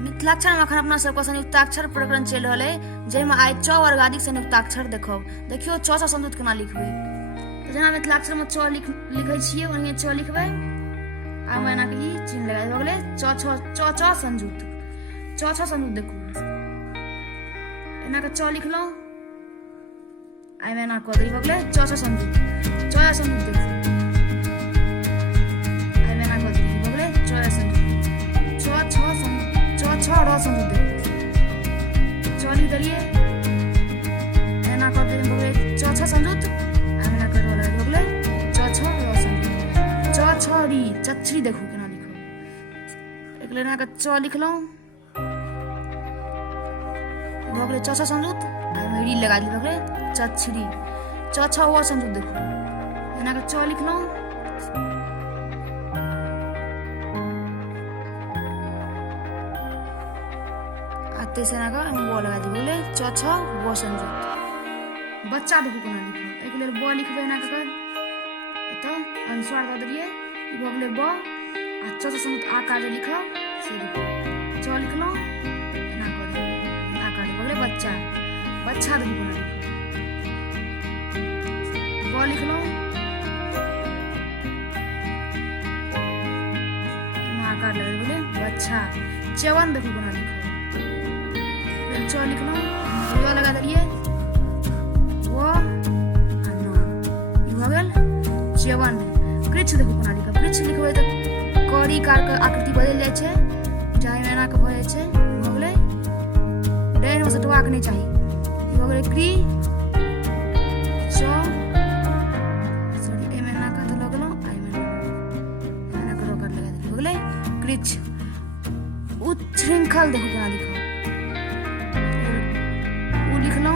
मिथिलाक्षर में अखन अपना सबके संयुक्ताक्षर प्रकरण चल रहा है, जैमे आइ च वर्गादिक संयुक्ताक्षर देखब। देखियो च से संयुक्त केना लिखबै। तो जेना मिथिलाक्षर में च लिखै छियै, ओहिने च लिखबै। आ मैना के ई चिन्ह लगा भ गेलै च च संयुक्त। च छ संयुक्त देखू। एना के च लिखलौ। आई मैना क दै भ गेलै च छ संयुक्त। च या संयुक्त देखू। आई मैना क दै भ गेलै च या संयुक्त। च छ संयुक्त। च र संयुक्त देखू। च लिख देलिए। एना क दै भ गेलै च छ संयुक्त। आई मैना क द भ गेलै च छ र संयुक्त। च छ री चछरी देखू केना लिखब। एक लेना के च लिखलौ। भ गेलै च छ संयुक्त। आई में री लगा दी भ गेलै चछरी। च छ व संयुक्त देखू। एना के च लिखलौ। आते से ना का वो लगा दी बोले च छ व संयुक्त। बच्चा देखू केना लिखब। एक लेल ब लिखबै एना के एत अनुस्वार द देलिए। ई भ गेलै ब। आ च से संयुक्त आकार जे लिखब से देखू। च लिखलौ। एना क दी आकार भ गेलै बच्चा। बच्चा देखू केना लिखब। ब लिखलौ। आकार लगा दी बोले बच्चा। च्यवन देखू केना लिखब। च लिखलौ। य लगा देलिए। व आ न ई भ गेल च्यवन। कृच्छ देखू केना लिखब। कृच्छ लिखबै त कड़ी कार के आकृति बदल जाय छै, जाहि में एना के भ जाय छै। भ गेलै डाइन में सटवा के नै चाही। ई भ गेलै क्री च सॉरी ए में एना के ध लगलौ। आई में एना के रोकर लगा दी भ गेलै कृच्छ। उच्छृंखल देखू केना लिखब। लिखलौ।